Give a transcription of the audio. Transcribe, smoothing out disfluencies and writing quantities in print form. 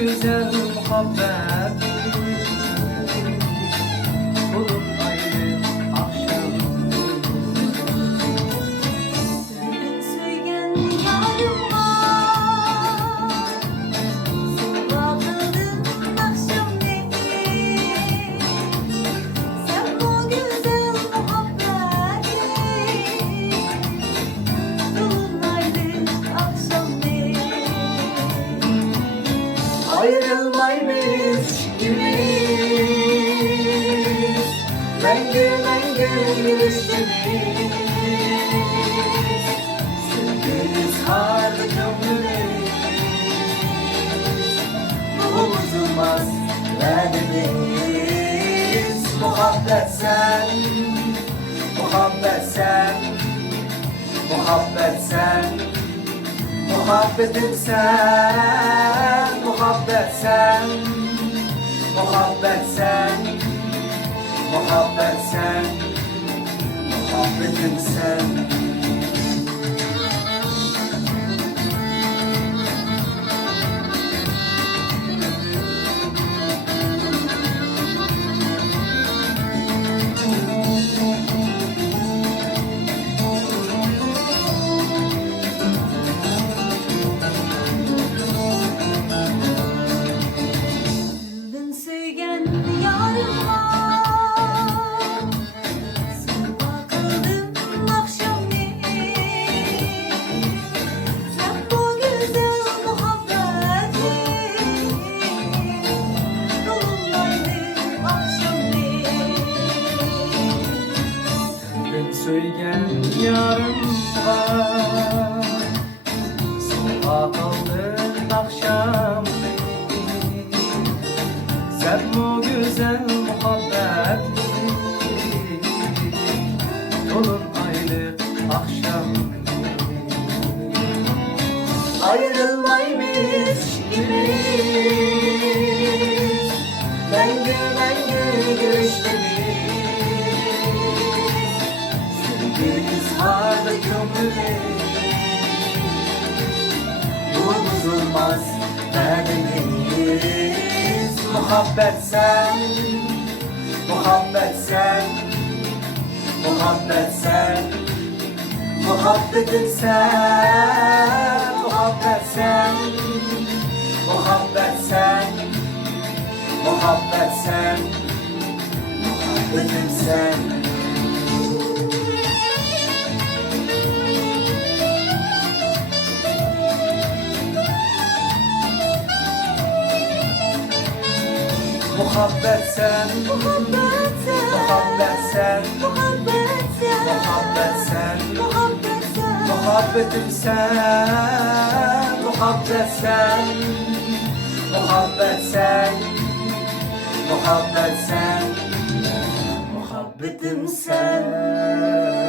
güzel muhabbet bulup ayrı akşam. Söygen yarıma sabah kıldım akşam değil. Sen bu güzel muhabbeti dolunaylı akşam değil. Ayrılmaymış gibiyiz, mengü mengü gülüştünüz. Sevgimiz harbi gönlümüz, bozulmaz derdimiz. Muhabbet sen, muhabbet sen, muhabbet sen, muhabbetim sen, muhabbet sen, muhabbet sen, muhabbet sen, muhabbetim sen. Güldün söygen yarıma sabah kıldım akşam değil. Sen bu güzel muhabbeti dolunaylı akşam değil. Ben söygen yarım var, sokağa kaldın akşam değil. Sen bu güzel muhabbet dolun aylık akşam. Ayrılmaymış gibiyiz, mengü mengü görüştünüz. Sevgimiz harbi gönlümüz, bu bozulmaz derdimiz. Muhabbet sen, muhabbet sen, muhabbet sen, muhabbetim sen, muhabbet sen, muhabbet sen, muhabbet sen, muhabbetim sen. Muhabbet sen, Muhabbet sen, muhabbet sen, muhabbet sen, muhabbet sen, muhabbet sen, muhabbetim sen, muhabbet sen, muhabbet sen, muhabbet sen, muhabbetim sen.